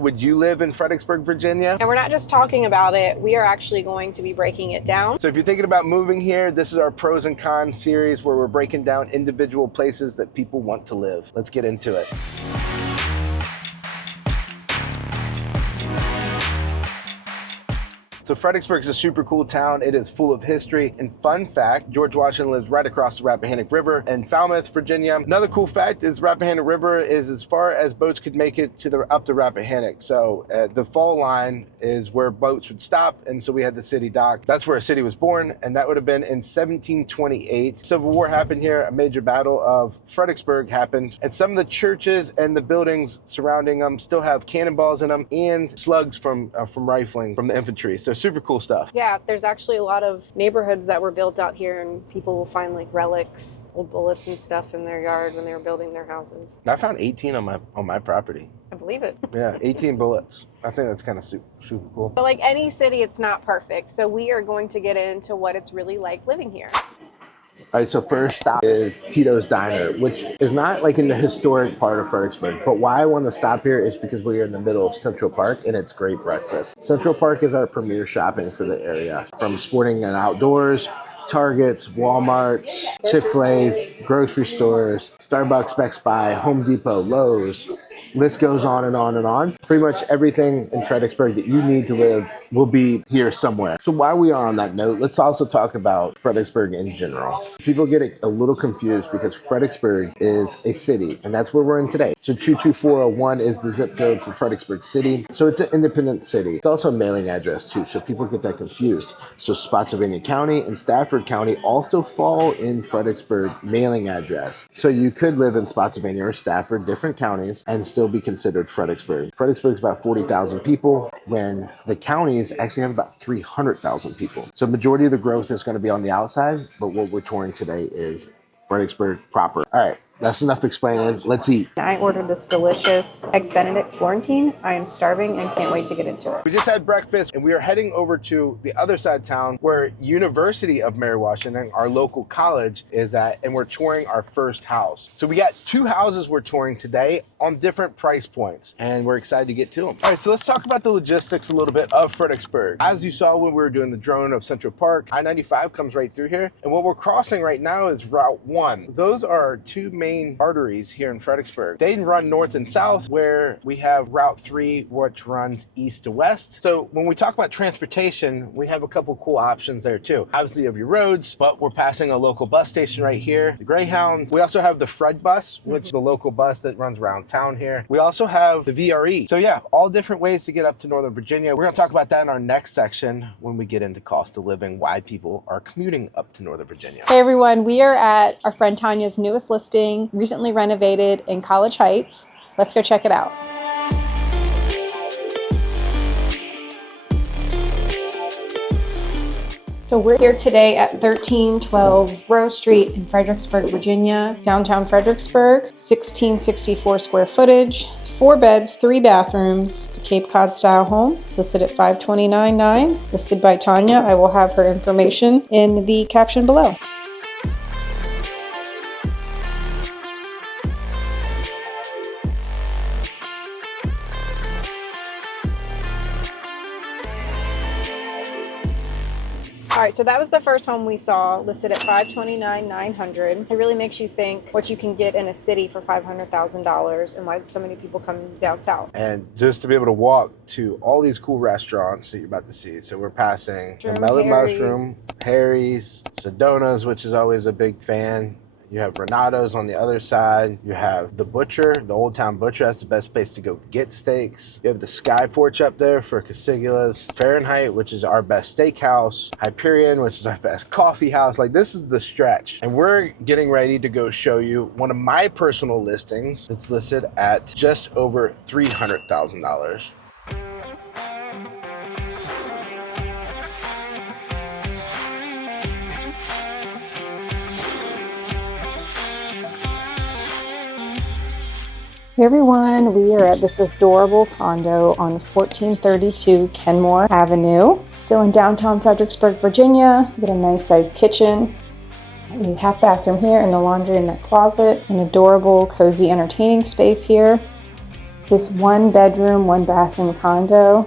Would you live in Fredericksburg, Virginia? And we're not just talking about it, we are actually going to be breaking it down. So if you're thinking about moving here, this is our pros and cons series where we're breaking down individual places that people want to live. Let's get into it. So Fredericksburg is a super cool town. It is full of history. And fun fact, George Washington lives right across the Rappahannock River in Falmouth, Virginia. Another cool fact is Rappahannock River is as far as boats could make it to up the Rappahannock. So the fall line is where boats would stop. And so we had the city dock. That's where a city was born. And that would have been in 1728. Civil War happened here. A major battle of Fredericksburg happened. And some of the churches and the buildings surrounding them still have cannonballs in them and slugs from rifling from the infantry. So super cool stuff. Yeah, there's actually a lot of neighborhoods that were built out here, and people will find like relics, old bullets and stuff in their yard when they were building their houses. I found 18 on my property. I believe it. Yeah, 18 bullets. I think that's kind of super cool. But like any city, it's not perfect. So we are going to get into what it's really like living here. All right, so first stop is Tito's Diner, which is not like in the historic part of Fredericksburg. But why I want to stop here is because we're in the middle of Central Park and it's great breakfast. Central Park is our premier shopping for the area. From sporting and outdoors, Targets, Walmarts, Chick-fil-A's, grocery stores, Starbucks, Best Buy, Home Depot, Lowe's. List goes on and on and on. Pretty much everything in Fredericksburg that you need to live will be here somewhere. So while we are on that note, let's also talk about Fredericksburg in general. People get a little confused because Fredericksburg is a city, and that's where we're in today. So 22401 is the zip code for Fredericksburg City. So it's an independent city. It's also a mailing address too, so people get that confused. So Spotsylvania County and Stafford County also fall in Fredericksburg mailing address. So you could live in Spotsylvania or Stafford, different counties, and still be considered Fredericksburg. Fredericksburg's about 40,000 people when the counties actually have about 300,000 people. So majority of the growth is going to be on the outside, but what we're touring today is Fredericksburg proper. All right. That's enough explaining. Let's eat. I ordered this delicious Eggs Benedict Florentine. I am starving and can't wait to get into it. We just had breakfast and we are heading over to the other side of town where University of Mary Washington, our local college, is at, and we're touring our first house. So we got two houses we're touring today on different price points and we're excited to get to them. All right, so let's talk about the logistics a little bit of Fredericksburg. As you saw when we were doing the drone of Central Park, I-95 comes right through here. And what we're crossing right now is Route 1. Those are our two main arteries here in Fredericksburg. They run north and south, where we have Route 3, which runs east to west. So when we talk about transportation, we have a couple cool options there too. Obviously you have your roads, but we're passing a local bus station right here, the Greyhound. We also have the Fred bus, which is the local bus that runs around town here. We also have the VRE. So yeah, all different ways to get up to Northern Virginia. We're gonna talk about that in our next section when we get into cost of living, why people are commuting up to Northern Virginia. Hey everyone, we are at our friend Tanya's newest listing, recently renovated in College Heights. Let's go check it out. So we're here today at 1312 Rose Street in Fredericksburg, Virginia, downtown Fredericksburg, 1664 square footage, 4 beds, 3 bathrooms. It's a Cape Cod style home, listed at $529,900, listed by Tanya. I will have her information in the caption below. All right, so that was the first home we saw, listed at $529,900. It really makes you think what you can get in a city for $500,000 and why so many people come down south. And just to be able to walk to all these cool restaurants that you're about to see. So we're passing the Mellow Mushroom, Harry's, Sedona's, which is always a big fan. You have Renato's on the other side. You have the Butcher, the Old Town Butcher. That's the best place to go get steaks. You have the Sky Porch up there for Casigulas. Fahrenheit, which is our best steakhouse. Hyperion, which is our best coffee house. Like, this is the stretch. And we're getting ready to go show you one of my personal listings that's listed at just over $300,000. Hey everyone, we are at this adorable condo on 1432 Kenmore Avenue. Still in downtown Fredericksburg, Virginia. You get a nice sized kitchen. You have bathroom here and the laundry in that closet. An adorable, cozy entertaining space here. This 1-bedroom, 1-bathroom condo.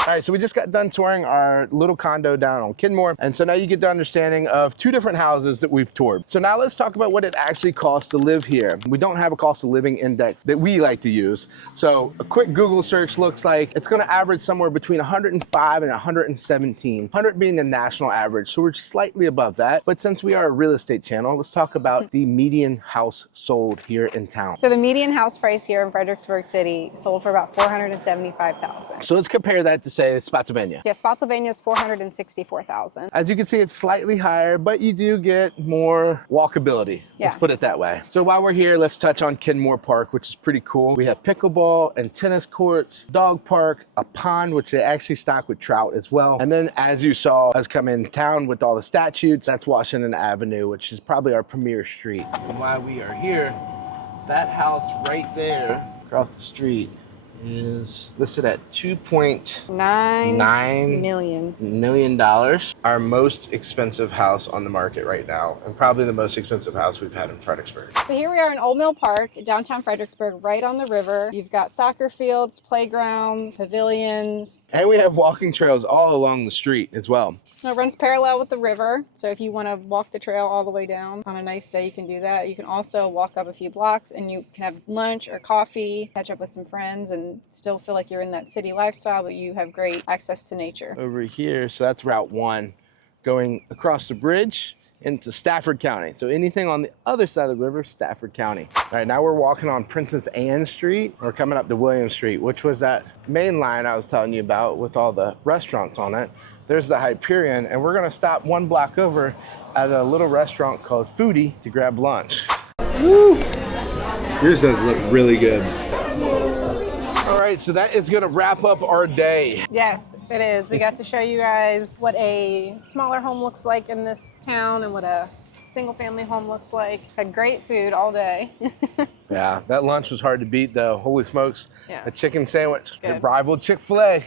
All right, so we just got done touring our little condo down on Kenmore. And so now you get the understanding of 2 different houses that we've toured. So now let's talk about what it actually costs to live here. We don't have a cost of living index that we like to use. So a quick Google search looks like it's gonna average somewhere between 105 and 117, 100 being the national average. So we're slightly above that. But since we are a real estate channel, let's talk about the median house sold here in town. So the median house price here in Fredericksburg City sold for about $475,000. So let's compare that to say Spotsylvania. Yeah, Spotsylvania is $464,000. As you can see, it's slightly higher, but you do get more walkability. Yeah. Let's put it that way. So while we're here, let's touch on Kenmore Park, which is pretty cool. We have pickleball and tennis courts, dog park, a pond, which they actually stock with trout as well. And then as you saw us come in town with all the statutes, that's Washington Avenue, which is probably our premier street. And while we are here, that house right there across the street is listed at $2.9 million. Our most expensive house on the market right now, and probably the most expensive house we've had in Fredericksburg. So here we are in Old Mill Park, downtown Fredericksburg, right on the river. You've got soccer fields, playgrounds, pavilions. And we have walking trails all along the street as well. It runs parallel with the river, so if you want to walk the trail all the way down on a nice day, you can do that. You can also walk up a few blocks and you can have lunch or coffee, catch up with some friends, and still feel like you're in that city lifestyle, but you have great access to nature. Over here, so that's Route 1, going across the bridge into Stafford County. So anything on the other side of the river, Stafford County. All right, now we're walking on Princess Anne Street. We're coming up to William Street, which was that main line I was telling you about with all the restaurants on it. There's the Hyperion, and we're gonna stop 1 block over at a little restaurant called Foodie to grab lunch. Woo! Yours does look really good. All right, so that is gonna wrap up our day. Yes, it is. We got to show you guys what a smaller home looks like in this town and what a single family home looks like. Had great food all day. Yeah, that lunch was hard to beat though. Holy smokes. Yeah. A chicken sandwich, Good. it rivaled Chick-fil-A.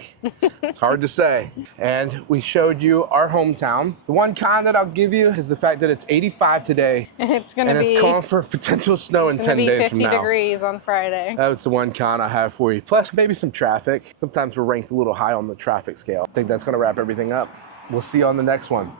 It's hard to say. And we showed you our hometown. The one con that I'll give you is the fact that it's 85 today. It's gonna and be, it's calling for potential snow in 10 days from now. 50 degrees on Friday. That's the one con I have for you. Plus maybe some traffic. Sometimes we're ranked a little high on the traffic scale. I think that's gonna wrap everything up. We'll see you on the next one.